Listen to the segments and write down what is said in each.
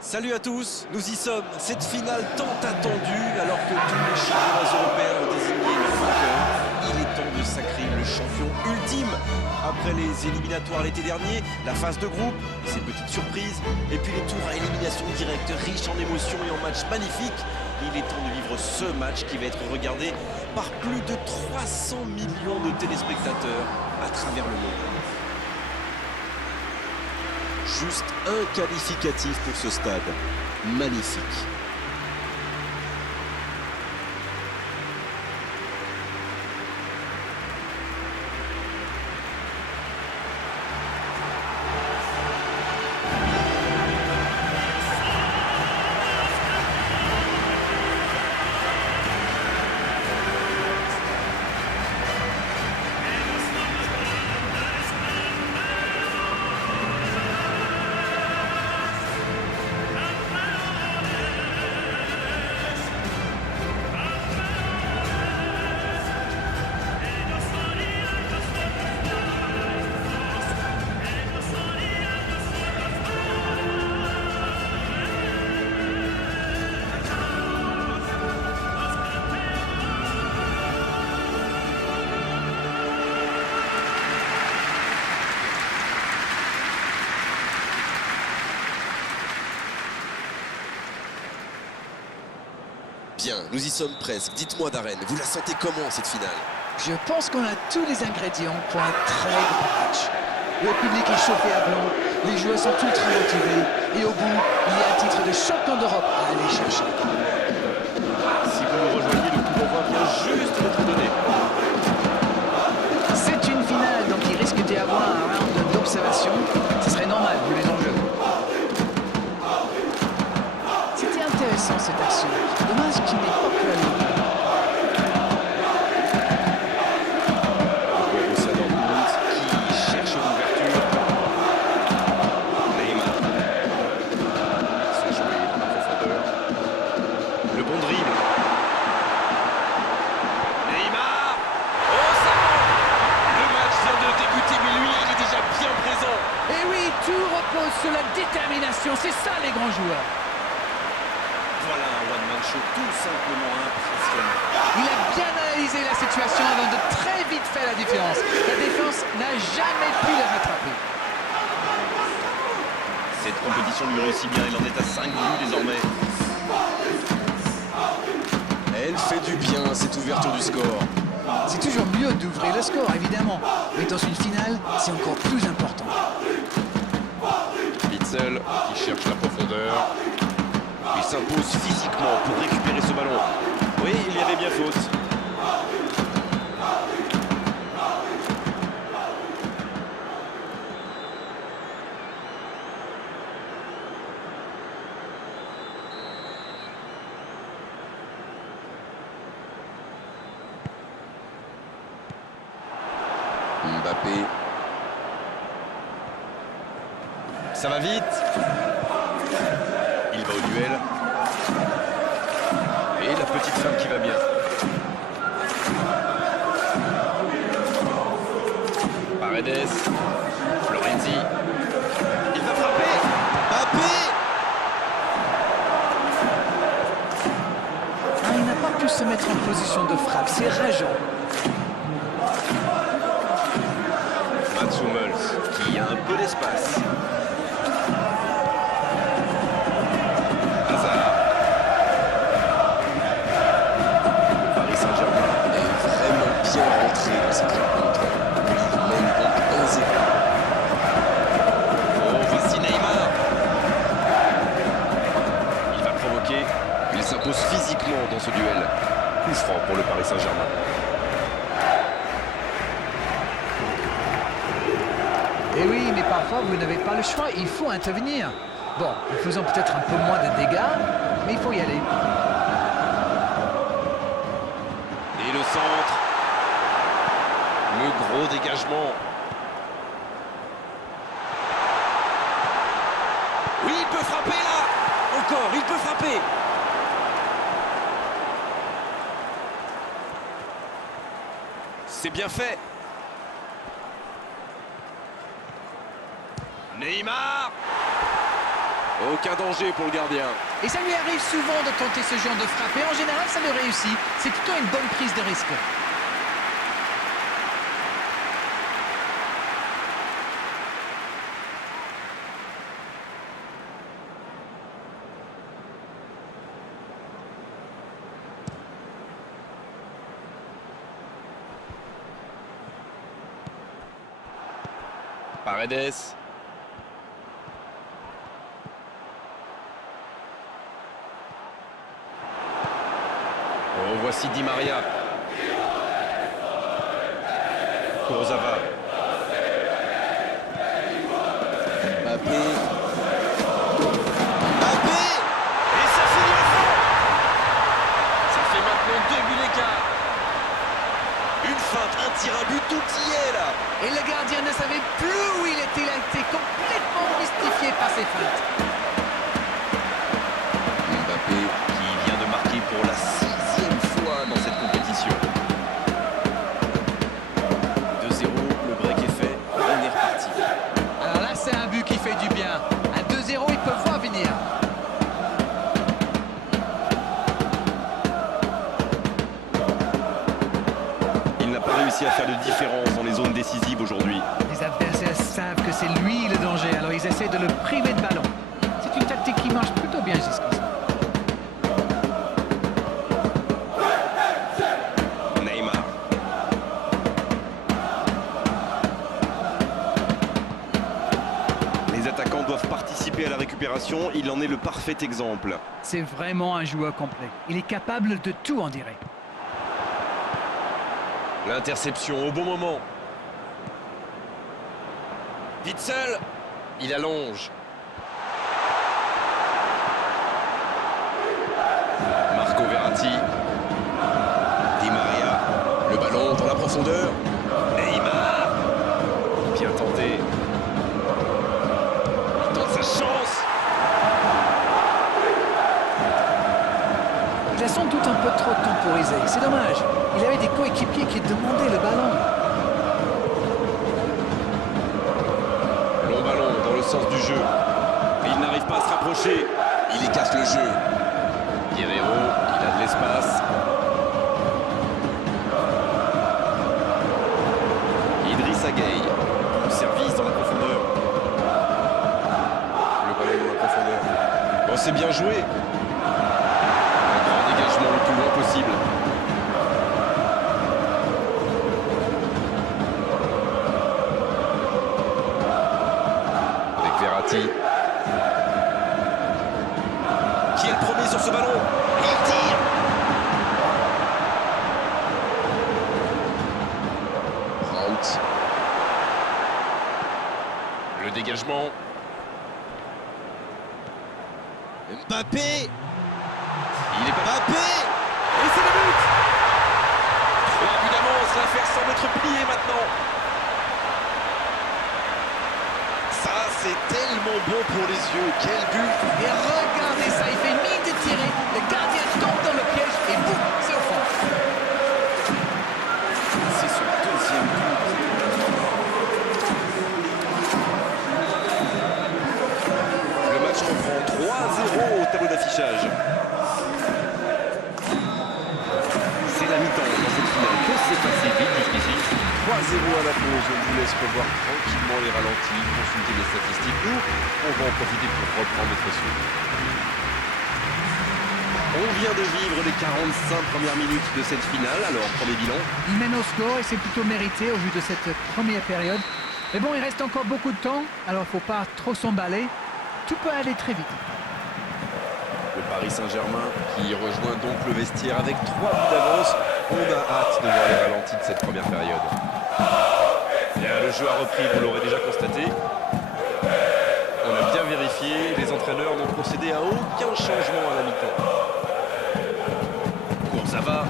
Salut à tous, nous y sommes, cette finale tant attendue alors que tous les championnats européens ont désigné le vainqueur. Il est temps de sacrer le champion ultime. Après les éliminatoires l'été dernier, la phase de groupe, ces petites surprises, et puis les tours à élimination directe riches en émotions et en matchs magnifiques, il est temps de vivre ce match qui va être regardé par plus de 300 millions de téléspectateurs à travers le monde. Juste un qualificatif pour ce stade. Magnifique. Bien, nous y sommes presque. Dites-moi Darren, vous la sentez comment cette finale? Je pense qu'on a tous les ingrédients pour un très grand match. Le public est chauffé à blanc, les joueurs sont ultra motivés et au bout, il y a un titre de champion d'Europe à aller chercher. Si vous nous rejoignez, le coup d'envoi vient juste d'être donné. C'est une finale, donc il risque d'y avoir un round d'observation. Ce serait normal vu les enjeux. C'était intéressant cette action. Dommage qu'il n'ait pas pu aller. Borussia Dortmund qui cherche l'ouverture. Neymar. C'est joué dans la profondeur. Le bon dribble. Neymar. Oh, ça manque. Le match vient de débuter, mais lui, il est déjà bien présent. Et oui, tout repose sur la détermination. C'est ça les grands joueurs. Voilà un one-man show tout simplement impressionnant. Il a bien analysé la situation avant de très vite faire la différence. La défense n'a jamais pu le rattraper. Cette compétition lui réussit bien, il en est à 5 buts désormais. Elle fait du bien, cette ouverture du score. C'est toujours mieux d'ouvrir le score, évidemment. Mais dans une finale, c'est encore plus important. Witsel qui cherche la profondeur. Il s'impose physiquement pour récupérer ce ballon. Oui, il y avait bien faute. Mbappé. Ça va vite. Il va au duel. Et la petite femme qui va bien. Paredes. Florenzi. Il va frapper. Mbappé. Ah, il n'a pas pu se mettre en position de frappe, c'est rageant. Mats Hummels qui a un peu d'espace. Hazard. Paris Saint-Germain est vraiment bien rentré dans cette rencontre. Il mène donc 1-0. Oh, voici Neymar. Il va provoquer. Il s'impose physiquement dans ce duel. Coup franc pour le Paris Saint-Germain. Et oui, mais parfois, vous n'avez pas le choix, il faut intervenir. Bon, en faisant peut-être un peu moins de dégâts, mais il faut y aller. Et le centre. Le gros dégagement. Oui, il peut frapper là. Encore, il peut frapper. C'est bien fait. Neymar. Aucun danger pour le gardien. Et ça lui arrive souvent de tenter ce genre de frappe. Et en général, ça le réussit. C'est plutôt une bonne prise de risque. Paredes. Oh, voici Di Maria. Kurzawa. Mbappé. Mbappé. Et ça finit au fond. Ça fait maintenant 2 buts d'écart. Une feinte, un tir, un but, tout y est là. Et le gardien ne savait plus où il était. Il a été complètement mystifié par ses feintes. Mbappé qui vient de marquer pour la 6e fois dans cette compétition. 2-0, le break est fait, on est reparti. Alors là, c'est un but qui fait du bien. À 2-0, ils peuvent voir venir. Il n'a pas réussi à faire de différence dans les zones décisives aujourd'hui. Les adversaires savent que c'est lui le danger, alors ils essaient de le priver de ballon. C'est une tactique qui marche plutôt bien jusqu'ici. Neymar. Les attaquants doivent participer à la récupération, il en est le parfait exemple. C'est vraiment un joueur complet. Il est capable de tout, on dirait. L'interception au bon moment. Witsel, il allonge. Marco Verratti. Di Maria. Le ballon dans la profondeur. Neymar. Bien tenté. Il tente sa chance. Il a sans doute un peu trop temporisé. C'est dommage. Il avait des coéquipiers qui demandaient le ballon. Long ballon dans le sens du jeu. Mais il n'arrive pas à se rapprocher. Il écarte le jeu. Guerrero, il a de l'espace. Idrissa Gueye. Le service dans la profondeur. Le ballon dans la profondeur. Bon, c'est bien joué. Un grand dégagement le plus loin possible. Avec Verratti. Qui est le premier sur ce ballon? Il tire. Brandt. Le dégagement. Mbappé. Il est pas Mbappé. Et c'est le but. 3 buts d'avance, l'affaire semble être pliée maintenant. Ça, c'est tellement bon pour les yeux. Quel but. Et regardez ça, il fait mine de tirer. Le gardien tombe dans le piège et boum, c'est au fond. C'est son deuxième but. Le match reprend 3-0 au tableau d'affichage. C'est la mi-temps dans cette finale. Que s'est passé vite jusqu'ici? 3-0 à la pause. On vous laisse revoir tranquillement les ralentis, consulter les statistiques. Nous, on va en profiter pour reprendre notre souffle. On vient de vivre les 45 premières minutes de cette finale. Alors, premier bilan. Il mène au score et c'est plutôt mérité au vu de cette première période. Mais bon, il reste encore beaucoup de temps, alors il ne faut pas trop s'emballer. Tout peut aller très vite. Le Paris Saint-Germain qui rejoint donc le vestiaire avec 3 buts d'avance. On a hâte de voir les ralentis de cette première période. Bien, le jeu a repris, vous l'aurez déjà constaté. On a bien vérifié, les entraîneurs n'ont procédé à aucun changement à la mi-temps. Kurzawa.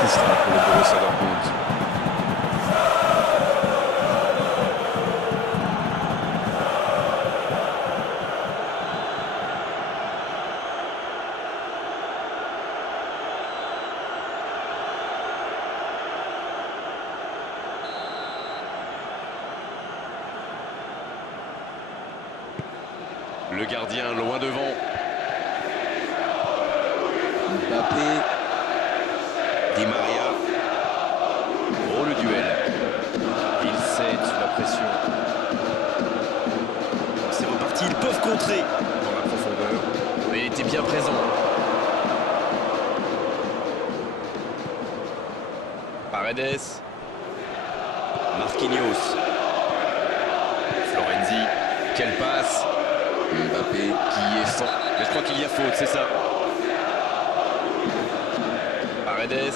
Qui sera pour le Borussia Dortmund. Le gardien loin devant. Mbappé. Di Maria. Oh, le duel. Il cède sous la pression. C'est reparti, ils peuvent contrer dans la profondeur. Mais il était bien présent. Paredes. Marquinhos. Florenzi. Quelle passe. Mbappé. Qui est fort. Mais je crois qu'il y a faute, c'est ça. Paredes.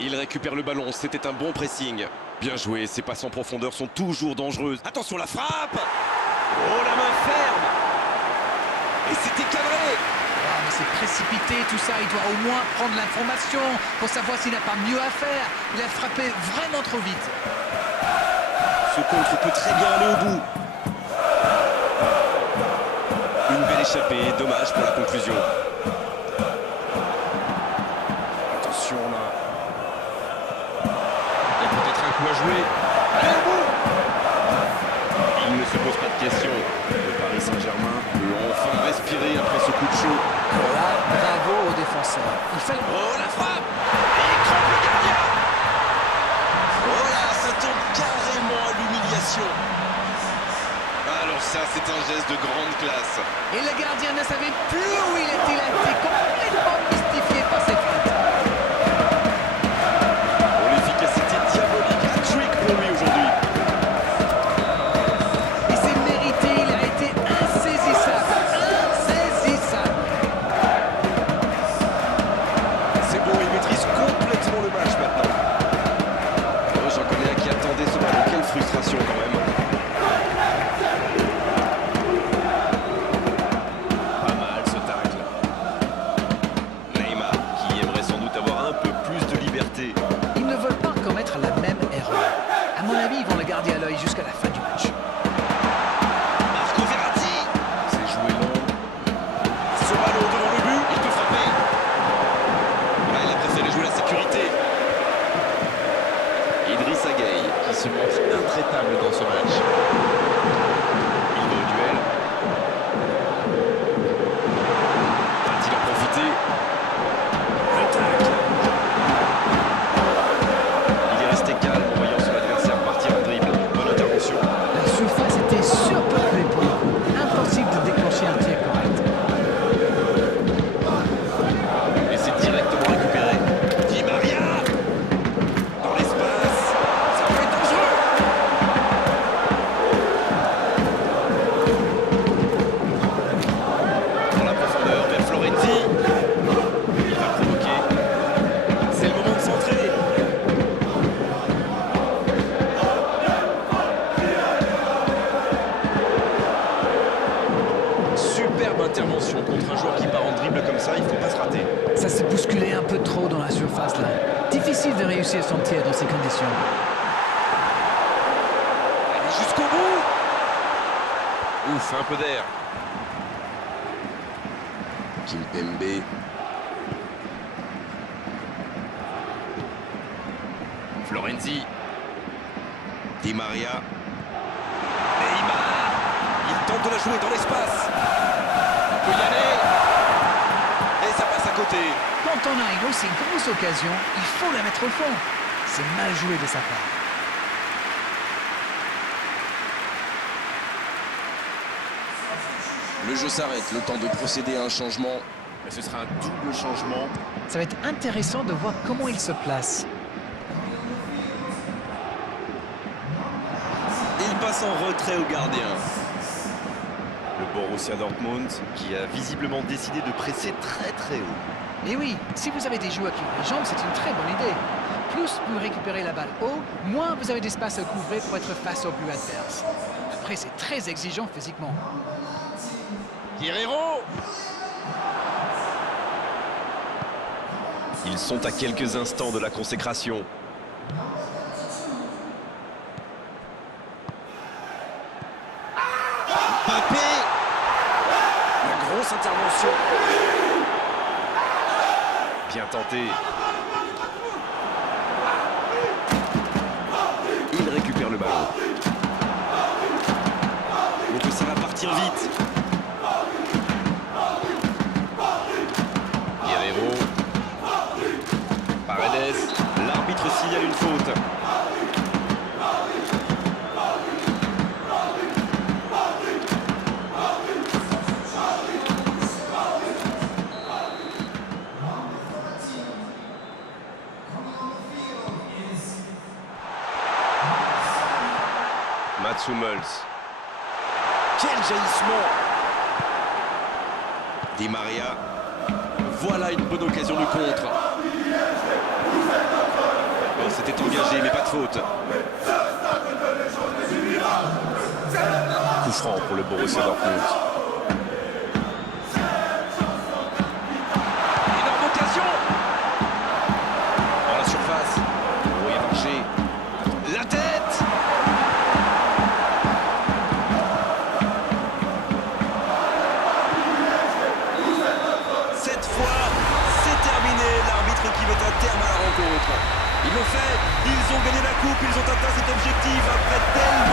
Il récupère le ballon, c'était un bon pressing. Bien joué, ces passes en profondeur sont toujours dangereuses. Attention, la frappe. Oh, la main ferme. Et c'était cadré. Ah, mais c'est précipité tout ça, il doit au moins prendre l'information pour savoir s'il n'a pas mieux à faire. Il a frappé vraiment trop vite. Ce contre peut très bien aller au bout. Une belle échappée, dommage pour la conclusion. Attention là. Il y a peut-être un coup à jouer. Allez au bout. Il ne se pose pas de questions. Le Paris Saint-Germain peut enfin respirer après ce coup de chaud. Voilà, bravo au défenseur. Il fait le... Oh, la frappe. Et il trompe le gardien. Oh là, ça tombe carrément à l'humiliation. Alors ça, c'est un geste de grande classe. Et le gardien ne savait plus où il était. Il a été complètement mystifié par cette faute. Oh, l'efficacité diabolique. Hat-trick pour lui aujourd'hui. Et c'est mérité, il a été insaisissable. Insaisissable. C'est bon, il maîtrise complètement le match maintenant. Oh, j'en connais un qui attendait ce ballon. Quelle frustration quand même. Pas mal ce tacle. Neymar qui aimerait sans doute avoir un peu plus de liberté. Ils ne veulent pas commettre la même erreur. À mon avis, ils vont le garder à l'œil jusqu'à la fin du match. Marco Verratti. C'est joué long. Ce ballon devant le but, il peut frapper. Ah, il a préféré jouer la sécurité. Idrissa Gueye qui se montre intraitable dans ce match. Il va au duel. Va-t-il en profiter? Le tacle. Il est resté calme en voyant son adversaire partir en dribble. Bonne intervention. La surface était surpeuplée pour le coup. Impossible de déclencher un tir correct. Et c'est directement récupéré. Di Maria dans l'espace. Ça peut être dangereux. Dans la profondeur vers Florenzi. Il va provoquer. C'est le moment de centrer. Superbe intervention contre un joueur qui part en dribble comme ça, il ne faut pas se rater. Ça s'est bousculé un peu trop dans la surface là. Difficile de réussir son tir dans ces conditions. Allez jusqu'au bout. Ouf, un peu d'air. Kimpembe. Florenzi. Di Maria. Neymar. Il tente de la jouer dans l'espace. Il peut y aller. Et ça passe à côté. Quand on a une aussi grosse occasion, il faut la mettre au fond. C'est mal joué de sa part. Le jeu s'arrête, le temps de procéder à un changement. Mais ce sera un double changement. Ça va être intéressant de voir comment il se place. Il passe en retrait au gardien. Le Borussia Dortmund qui a visiblement décidé de presser très très haut. Et oui, si vous avez des joueurs qui ont les jambes, c'est une très bonne idée. Plus vous récupérez la balle haut, moins vous avez d'espace à couvrir pour être face au but adverse. Après, c'est très exigeant physiquement. Guerreiro. Ils sont à quelques instants de la consécration. Mbappé. La grosse intervention. Bien tenté. Il récupère le ballon. Donc ça va partir vite. Mats Hummels. Quel jaillissement! Di Maria. Voilà une bonne occasion de contre. Bon, c'était engagé, mais pas de faute. Coup franc pour le Borussia Dortmund. Énorme occasion! Dans la surface. Oh, il a marché. La tête! Cette fois, c'est terminé. L'arbitre qui met un terme à la rencontre. Ils l'ont fait, ils ont gagné la coupe, ils ont atteint cet objectif après tellement